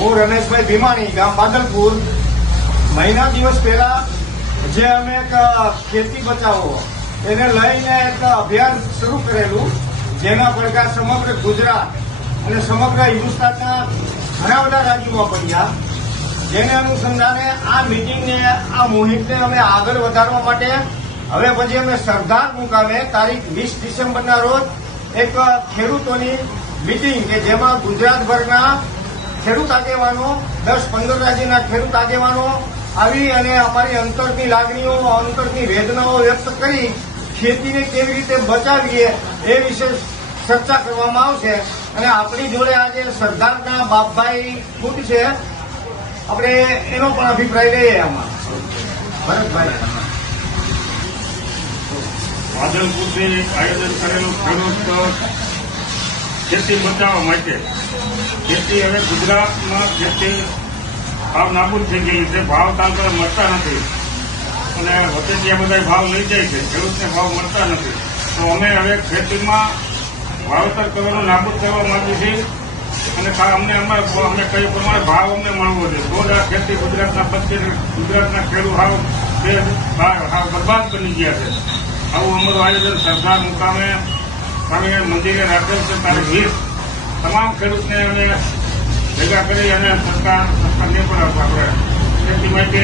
હું રમેશભાઈ ભીમાણી, ગામ બાદલપુર. મહિના દિવસ પહેલા જે અમે એક ખેતી બચાવો એને લઈને એક અભિયાન શરૂ કરેલું, જેના પડઘા સમગ્ર ગુજરાત અને સમગ્ર હિન્દુસ્તાનના ઘણા બધા રાજ્યોમાં પડ્યા. જેને અનુસંધાને આ મિટિંગને, આ મુહિમને અમે આગળ વધારવા માટે હવે પછી અમે સરદાર મુકામે તારીખ 20 ડિસેમ્બરના રોજ એક ખેડૂતોની મિટિંગ કે જેમાં ગુજરાતભરના ખેડૂત આગેવાનો, 10-15 રાજ્યના ખેડૂત આગેવાનો આવી અને અમારી અંતરની લાગણીઓ, અંતરની વેદનાઓ વ્યક્ત કરી ખેતીને કેવી રીતે બચાવીએ એ વિશે ચર્ચા કરવામાં આવશે. અને આપણી જોડે આજે સરદારના બાપભાઈ ખુદ છે, આપણે એનો પણ અભિપ્રાય લઈએ. આમાં ભરતભાઈ, બાદલપુરથી આયોજન કરેલું ખેડૂત ખેતી બચાવવા માટે. ખેતી હવે ગુજરાતમાં ખેતી ભાવ નાબૂદ થઈ ગયેલી છે. ભાવ તાંતર મળતા નથી અને વચેટિયા બધા ભાવ લઈ જાય છે, ખેડૂતને ભાવ મળતા નથી. તો અમે હવે ખેતીમાં વાવેતર કરવાનું નાબૂદ કરવા માંગીએ છીએ અને અમને કહ્યું પ્રમાણે ભાવ અમને મળવો જોઈએ. તો જ આ ખેતી ગુજરાતના ખેડૂત હાવ બરબાદ બની ગયા છે. આવું અમારું આયોજન સરદાર મુકામે સ્વામિનારાયણ મંદિરે રાખેલ છે. તારીખ 20 તમામ ખેડૂતને અમે ભેગા કરી અને સરકારને પણ આપણે ખેતી માટે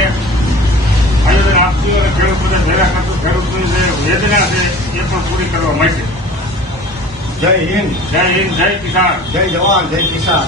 આયોજન આપશું અને ખેડૂત બધા ભેગા કરશું. ખેડૂતની જે વેદના છે એ પણ પૂરી કરવા માટે. જય હિન્દ, જય હિન્દ, જય કિસાન, જય જવાન, જય કિસાન.